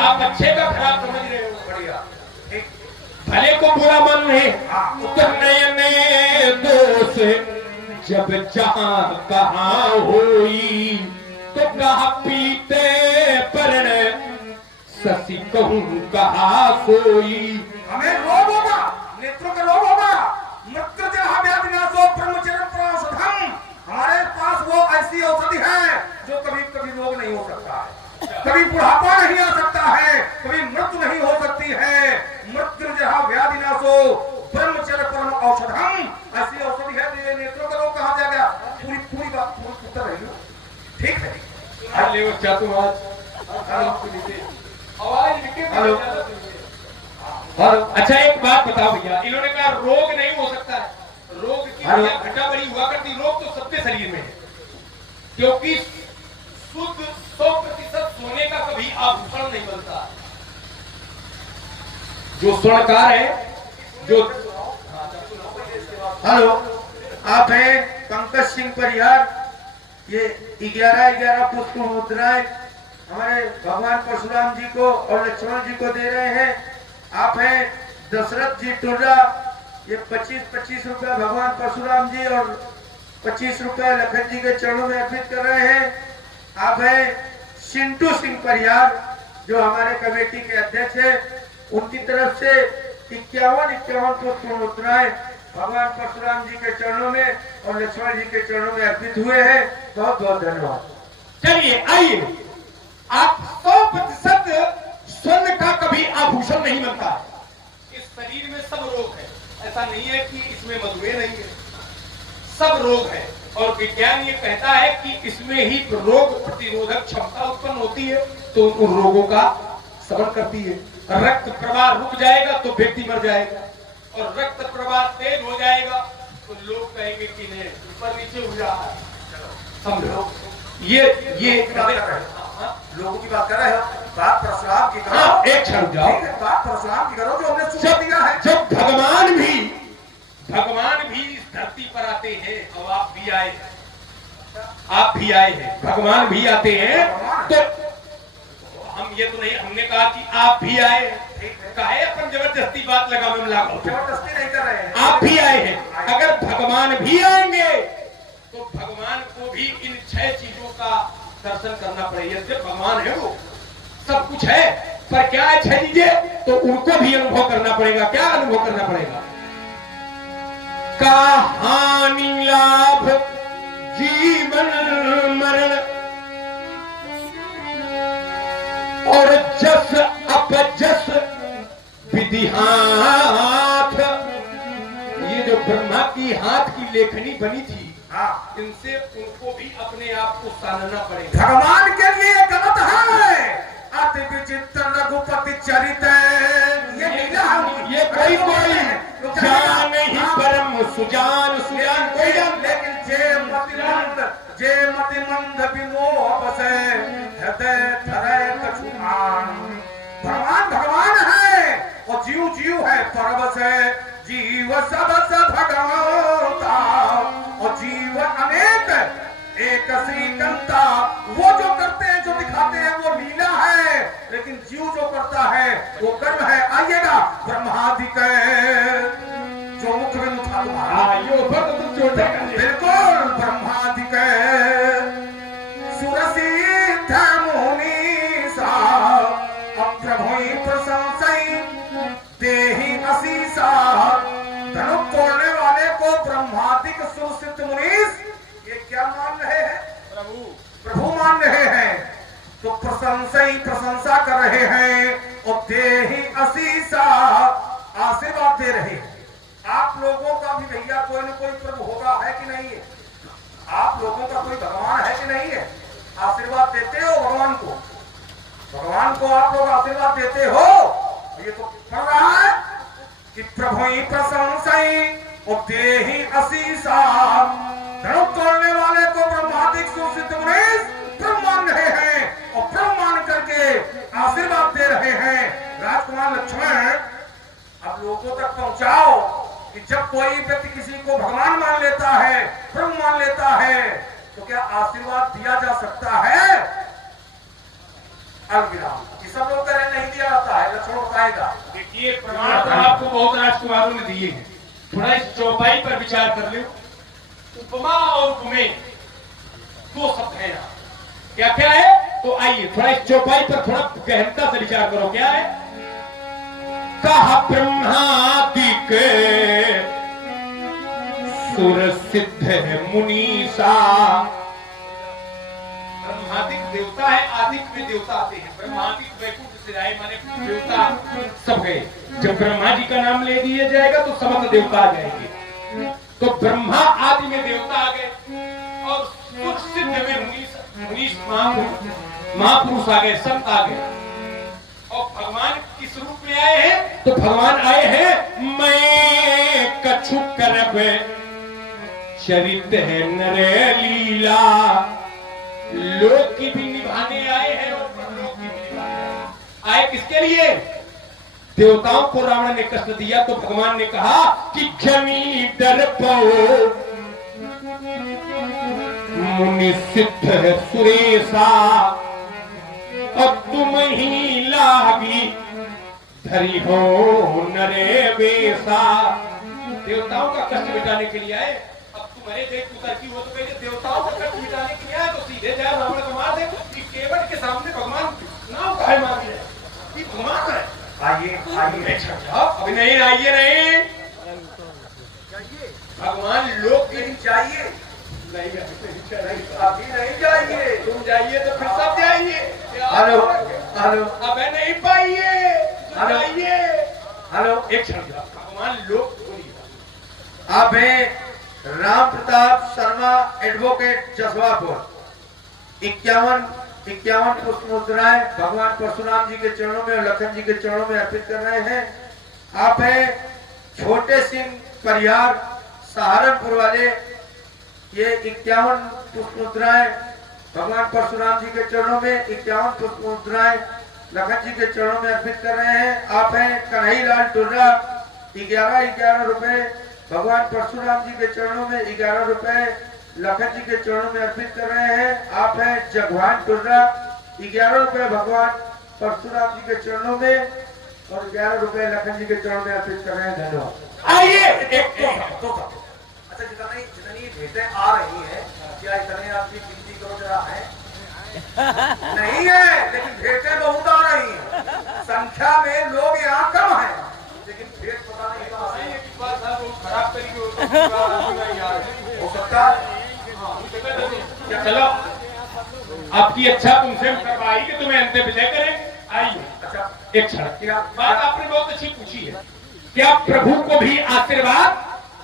आप अच्छे का खराब समझ रहे हो। बढ़िया, भले को बुरा मन रहे तो नए नए दोस्त जब जहां कहाँ होई तो कहा पीते परण ससी कहूं कहा सोई। हमें रोग होगा, नेत्रों का रोग होगा, मृत्युंजय व्याधिनाशो ब्रह्मचर्य प्रौषधम। हमारे पास वो ऐसी औषधि है जो कभी कभी रोग नहीं हो सकता है, कभी बुढ़ापा नहीं आ सकता है, कभी मृत्यु नहीं हो सकती है। मृत्युंजय व्याधिनाशो ब्रह्मचर्य परम औषधम, ऐसी औषधि है जो नेत्रों का रोग कहा जाएगा। पूरी पूरी बात पूरी उत्तर रही, ठीक है। हेलो क्या तुम आज आवाज हेलो। अच्छा एक बात बताओ भैया, इन्होंने कहा रोग नहीं हो सकता है, रोग की घटा बड़ी हुआ करती, रोग तो सबके शरीर में है, क्योंकि शुद्ध 100% सोने का कभी आभूषण नहीं बनता। जो स्वर्णकार है, जो हेलो, आप हैं पंकज सिंह परिहार। ये 11-11 पुष्प मुद्राएं हमारे भगवान परशुराम जी को और लक्ष्मण जी को दे रहे हैं। आप हैं दशरथ जी टुर्रा। ये 25-25 रुपया भगवान परशुराम जी और 25 रुपया लखन जी के चरणों में अर्पित कर रहे हैं। आप हैं सिंटू सिंह परिहार जो हमारे कमेटी के अध्यक्ष हैं, उनकी तरफ से 51 पुष्प मुद्राएं भगवान परशुराम जी के चरणों में और लक्ष्मण जी के चरणों में अर्पित हुए हैं। बहुत बहुत धन्यवाद। चलिए आइए, आप 100% स्वर्ण का कभी आभूषण नहीं बनता। इस शरीर में सब रोग है, ऐसा नहीं है कि इसमें मधुमेह नहीं है, सब रोग है। और विज्ञान ये कहता है कि इसमें ही रोग प्रतिरोधक क्षमता उत्पन्न होती है, तो उन रोगों का शमन करती है। रक्त प्रवाह रुक जाएगा तो व्यक्ति मर जाएगा, और रक्त प्रवाह तेज हो जाएगा तो लोग कहेंगे कि नहीं ऊपर नीचे हो रहा है। समझो, ये लोगों की बात कर रहे हो, बात परशुराम की करो। हाँ, एक क्षण जाओ, बात परशुराम की करो जो हमने सुन दिया है। जब भगवान भी इस धरती पर आते हैं, और आप भी आए हैं, भगवान भी आते हैं, तो हम ये तो नहीं, हमने कहा कि आप भी आए, काहे अपन जबरदस्ती बात लगा में जबरदस्ती नहीं कर रहे हैं, आप भी आए हैं। अगर भगवान भी आएंगे तो भगवान को भी इन 6 चीजों का दर्शन करना पड़ेगा। सिर्फ भगवान है, वो सब कुछ है, पर क्या है 6 चीजें, तो उनको भी अनुभव करना पड़ेगा। क्या अनुभव करना पड़ेगा? कहानी लाभ जीवन मरण और जस अपजस विधि हाथ। ये जो ब्रह्मा की हाथ की लेखनी बनी थी, इनसे उनको भी अपने आप को सानना पड़ेगा। भगवान के लिए गलत है अति विचित्र रघुपति चरित। ये कोई जान ही परम सुजान कोई जान, लेकिन जे मतिमंद विमोह बसे हृदय धरे कछुआन। भगवान है और जीव है, परवश है जीव सबस भगवंता, और जीव अनेक एक श्रीकंता। वो जो करते हैं, जो दिखाते हैं, वो लीला है, लेकिन जीव जो करता है वो कर्म है। आइएगा ब्रह्मादिक जो मुख में मुठा तुम्हारा, बिल्कुल ब्रह्मादिक सुरसिद्ध मुनीसा अप्रभुई प्रशंसई देहि असीसा। धनुष तोड़ने वाले को ब्रह्मादिक सुरसिद्ध मुनीस ये क्या मान रहे हैं? प्रभु मान रहे हैं, तो प्रशंसा कर रहे हैं और देहि असीसा आशीर्वाद दे रहे हैं। आप लोगों का भी भैया कोई न कोई प्रभु होगा, है कि नहीं है? आप लोगों का कोई भगवान है कि नहीं है? आशीर्वाद देते हो भगवान को आप लोग आशीर्वाद देते हो। ये तो पढ़ रहा है कि प्रभु प्रशंसई और देहि असीसा। धनुष तोड़ने वाले को ब्रह्मादिक सुसिद्ध मुनीस ब्रह्म मान रहे हैं और ब्रह्म मान करके आशीर्वाद दे रहे हैं। राजकुमार लक्ष्मण, अब लोगों तक पहुंचाओ कि जब कोई व्यक्ति किसी को भगवान मान लेता है, ब्रह्म मान लेता है, तो क्या आशीर्वाद दिया जा सकता है? अल्पविराम। ये सब लोग तरह नहीं दिया जाता है, लक्षण बताएगा। देखिए प्रमाण तो आपको बहुत राजकुमारों ने दिए हैं, थोड़ा इस चौपाई पर विचार कर लो। उपमा और उपमेय दो शब्द है यहाँ, क्या क्या है? तो आइए थोड़ा इस चौपाई पर थोड़ा गहनता से विचार करो। क्या है? कहा ब्रह्मादिक सुर सिद्ध मुनीसा। ब्रह्मादिक देवता है, आदिक में देवता आते हैं। ब्रह्मादिक वैकुंठ से आए माने देवता सब गए। जब ब्रह्मा जी का नाम ले दिया जाएगा तो समस्त देवता आ जाएंगे। तो ब्रह्मा आदि में देवता आ गए और सुर सिद्ध में मुनीस महापुरुष आ गए, संत आ गए। और भगवान किस रूप में आए हैं? तो भगवान आए हैं मैं कछु करब चरित है नरे लीला। लोक की भी निभाने आए हैं और परलोक की भी निभाने आए। किसके लिए? देवताओं को रावण ने कष्ट दिया तो भगवान ने कहा कि जमी डर पाओ मुनि सिद्ध है सुरेशा और तुम ही लागी धरी हो नरे वेशा। देवताओं का कष्ट मिटाने के लिए आए। अब तुम्हारे देख उतर की हो तो पहले देवताओं का कष्ट मिटाने के लिए आए तो सीधे जाए रावण को मार दे। केवट के सामने भगवान नाव काहे मार दिया? ये भगवान है। आइए आइए, अभी नहीं, आइए नहीं, भगवान लोग नहीं चाहिए, नहीं अभी नहीं जाइए, तुम जाइए तो फिर सब जाइए। हेलो हेलो, अब नहीं पाइए, जाइए। हेलो, एक क्षण भगवान लोग बोलिए। आप हैं राम प्रताप शर्मा एडवोकेट जसवापुर। 51 पुष्प मुद्राएं भगवान परशुराम जी के चरणों में और लखन जी के चरणों में अर्पित कर रहे हैं। आप हैं छोटे सिंह परिहार सहारनपुर वाले। ये 51 पुष्प मुद्राएं भगवान परशुराम जी के चरणों में, 51 पुष्प मुद्राएं लखन जी के चरणों में अर्पित कर रहे हैं। आप हैं कन्हई लाल टुर्रा, 11 रुपए भगवान परशुराम जी के चरणों में, 11 रुपए लखन जी के चरणों में अर्पित कर रहे हैं। आप हैं जगवान टुर्रा, 11 रुपए भगवान परशुराम जी के चरणों में और 11 रुपए लखन जी के चरणों में अर्पित कर रहे हैं। धन्यवाद। आइए अच्छा, जितनी भेंटें आ रही है, क्या इतने आपकी गिनती करो जरा है? नहीं है, लेकिन भेंटें बहुत आ रही हैं। संख्या में लोग यहाँ कम है, लेकिन भेंट पता नहीं कहाँ से है। खराब तरीके हो सकता है। चलो आपकी अच्छा तुमसे करवाई कि तुम्हें अंत विजय करें। आइए। अच्छा, एक क्षण, बात आपने बहुत अच्छी पूछी है। क्या प्रभु को भी आशीर्वाद